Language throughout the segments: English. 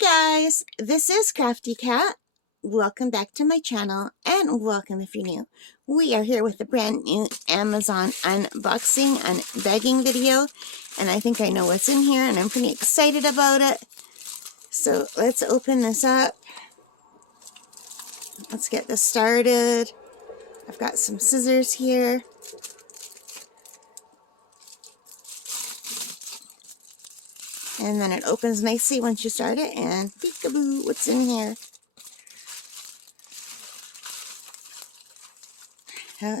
Guys, this is Crafty Cat. Welcome back to my channel and welcome if you're new. We are here with a brand new Amazon unboxing and bagging video, and I think I know what's in here and I'm pretty excited about it. So let's open this up. Let's get this started. I've got some scissors here. And then it opens nicely once you start it, and peekaboo, what's in here?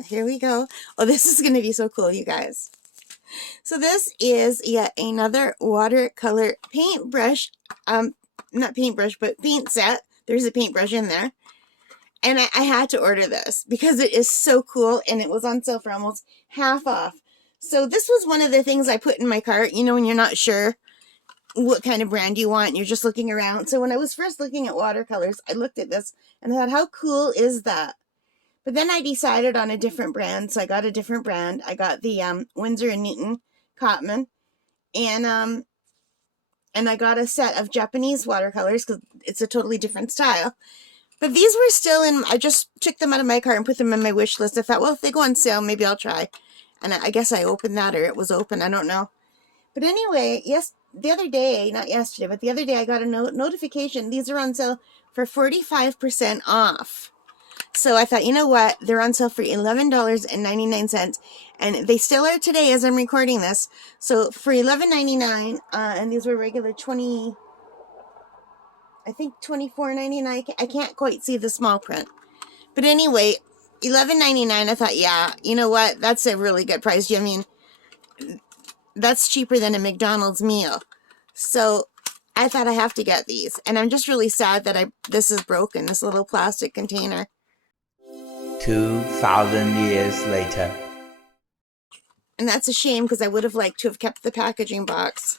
Here we go. Oh, this is going to be so cool, you guys. So this is yet another watercolor paintbrush, not paintbrush, but paint set. There's a paintbrush in there. And I had to order this because it is so cool, and it was on sale for almost half off. So this was one of the things I put in my cart, you know, when you're not sure what kind of brand you want and you're just looking around. So when I was first looking at watercolors, I looked at this and I thought, how cool is that? But then I decided on a different brand, so I got a different brand. I got the Winsor & Newton Cotman, and I got a set of Japanese watercolors because it's a totally different style. But these were still in, I just took them out of my cart and put them in my wish list. I thought, well, if they go on sale, maybe I'll try. And I guess I opened that, or it was open, I don't know. But anyway, the other day, not yesterday, but the other day I got a notification. These are on sale for 45% off. So I thought, you know what? They're on sale for $11.99. And they still are today as I'm recording this. So for $11.99, and these were regular $24.99. I can't quite see the small print. But anyway, $11.99, I thought, yeah, you know what? That's a really good price. I mean, that's cheaper than a McDonald's meal. So I thought I have to get these. And I'm just really sad that this is broken, this little plastic container. 2,000 years later. And that's a shame because I would have liked to have kept the packaging box.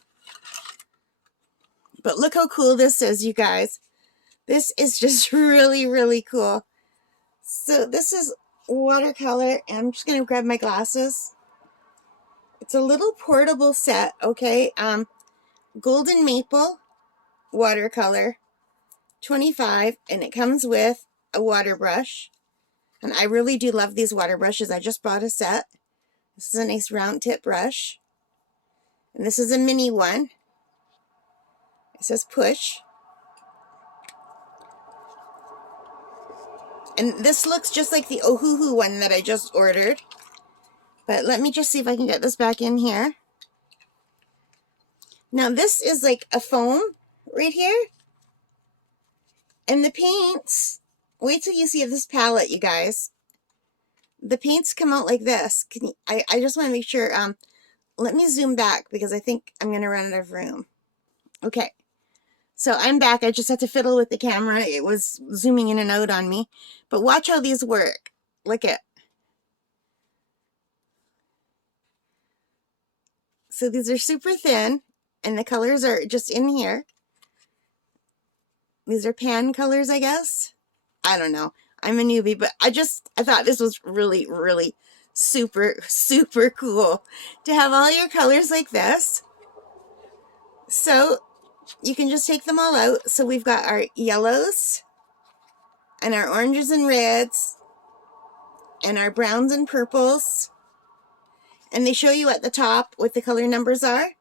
But look how cool this is, you guys. This is just really, really cool. So this is watercolor, and I'm just going to grab my glasses. It's a little portable set, okay? Golden Maple watercolor, 25, and it comes with a water brush. And I really do love these water brushes. I just bought a set. This is a nice round tip brush. And this is a mini one. It says push. And this looks just like the Ohuhu one that I just ordered. But let me just see if I can get this back in here. Now this is like a foam right here. And the paints, wait till you see this palette, you guys. The paints come out like this. I just want to make sure, let me zoom back because I think I'm going to run out of room. Okay, so I'm back. I just had to fiddle with the camera. It was zooming in and out on me. But watch how these work. Look at. So these are super thin, and the colors are just in here. These are pan colors, I guess. I don't know. I'm a newbie, but I thought this was really, really super, super cool to have all your colors like this. So you can just take them all out. So we've got our yellows and our oranges and reds and our browns and purples. And they show you at the top what the color numbers are.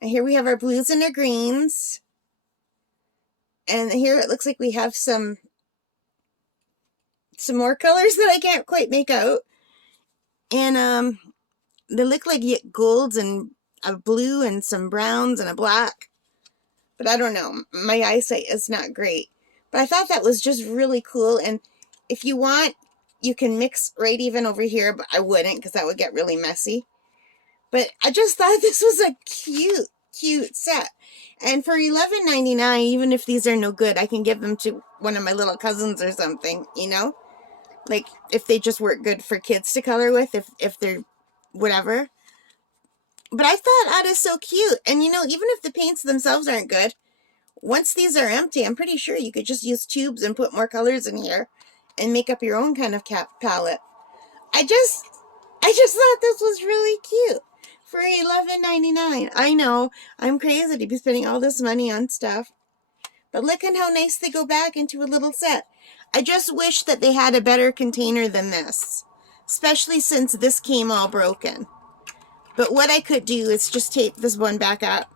And here we have our blues and our greens. And here it looks like we have some more colors that I can't quite make out. And they look like golds and a blue and some browns and a black. But I don't know. My eyesight is not great. But I thought that was just really cool. And if you want, you can mix right even over here. But I wouldn't because that would get really messy. But I just thought this was a cute, cute set. And for $11.99, even if these are no good, I can give them to one of my little cousins or something, you know? Like, if they just work good for kids to color with, if they're whatever. But I thought that is so cute. And, you know, even if the paints themselves aren't good, once these are empty, I'm pretty sure you could just use tubes and put more colors in here and make up your own kind of palette. I just thought this was really cute. for $11.99. I know, I'm crazy to be spending all this money on stuff. But look at how nice they go back into a little set. I just wish that they had a better container than this, especially since this came all broken. But what I could do is just tape this one back up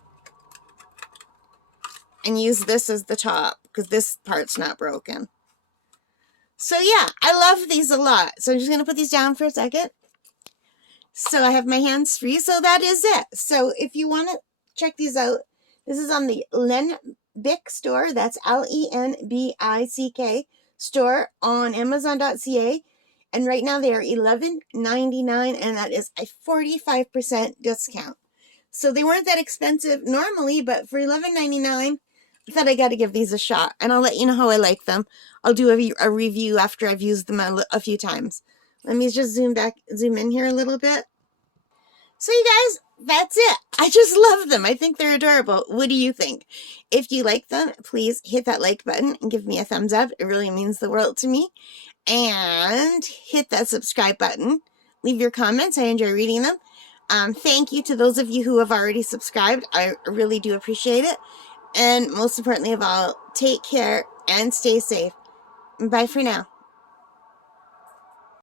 and use this as the top, because this part's not broken. So yeah, I love these a lot. So I'm just going to put these down for a second. So I have my hands free. So that is it. So if you want to check these out, this is on the Lenbick store. That's Lenbick store on Amazon.ca. And right now they are $11.99, and that is a 45% discount. So they weren't that expensive normally, but for $11.99, I thought I got to give these a shot. And I'll let you know how I like them. I'll do a review after I've used them a few times. Let me just zoom in here a little bit. So you guys, that's it. I just love them. I think they're adorable. What do you think? If you like them, please hit that like button and give me a thumbs up. It really means the world to me. And hit that subscribe button. Leave your comments. I enjoy reading them. Thank you to those of you who have already subscribed. I really do appreciate it. And most importantly of all, take care and stay safe. Bye for now.